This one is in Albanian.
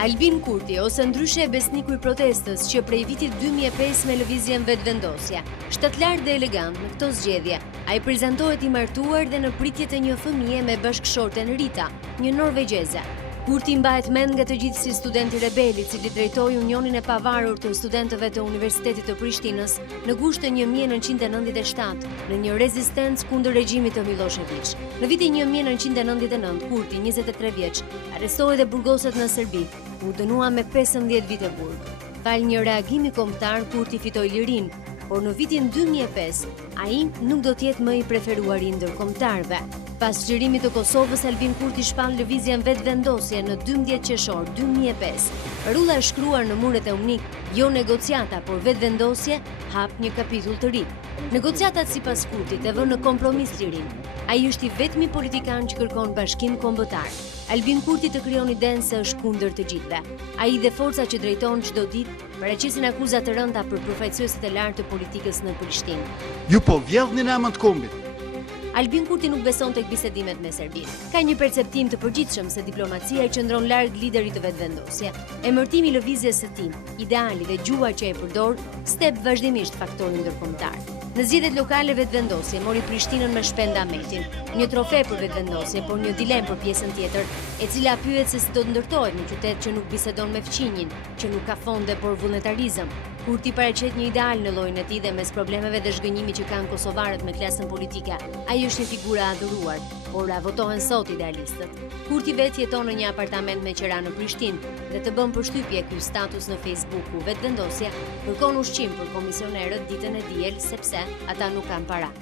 Albin Kurti, ose ndryshe besniku i protestës që prej vitit 2005 me lëvizjen vetëvendosja, shtatlar dhe elegant në këto zgjedhje, ai prezantohet i martuar dhe në pritje të një fëmije me bashkëshorten Rita, një norvegjeze. Kurti mbahet mend nga të gjithë si studenti rebel i cili drejtoi Unionin e Pavarur të Studentëve të Universitetit të Prishtinës në gusht të 1997 në një rezistencë kundër regjimit të Milošević. Në vitin 1999, Kurti, 23 vjeç, arrestohej dhe burgoset në Serbi, u dënua me 15 vite burg. Fal një reagimi kombëtar, Kurti fitoi lirinë, por në vitin 2005 ai nuk do të jetë më i preferuari ndër kombëtarëve. Pas zgjerimit të Kosovës, Albin Kurti shpall lëvizjen vetëvendosje në 12 qershor 2005. Rrulla e shkruar në muret e UNIK, jo negociata, por vetëvendosje, hap një kapitull të ri. Negociatat sipas Kurtit e vënë në kompromis lirinë. Ai është i vetmi politikan që kërkon bashkim kombëtar. Albin Kurti të krijon idenë se është kundër të gjithëve. Ai dhe forca që drejton çdo ditë paraqesin akuza të rënda për përfaqësuesit e lartë të politikës në Prishtinë. Ju po vjedhni në emër të kombit. Albin Kurti nuk beson tek bisedimet me Serbinë. Ka një perceptim të përgjithshëm se diplomacia i qëndron larg liderit të vetëvendosje. Emërtimi i lëvizjes së tij, ideali dhe gjuha që e përdor, step vazhdimisht faktorin ndërkombëtar. Në zgjedhjet lokale vetëvendosje mori Prishtinën me Shpenda Metin, një trofe për vetëvendosje, por një dilemë për pjesën tjetër, e cila pyet se si do të ndërtohet një qytet që nuk bisedon me fqinjin, që nuk ka fonde por vullnetarizëm. Kurti paraqet një ideal në llojin e tij dhe mes problemeve dhe zhgënjimit që kanë kosovarët me klasën politike, ai është një figurë e adhuruar, por votohen sot idealistët. Kurti vetë jeton në një apartament me qira në Prishtinë dhe të bën përshtypje ky status në Facebook ku vetëvendosja kërkon ushqim për komisionerët ditën e diel sepse ata nuk kanë para.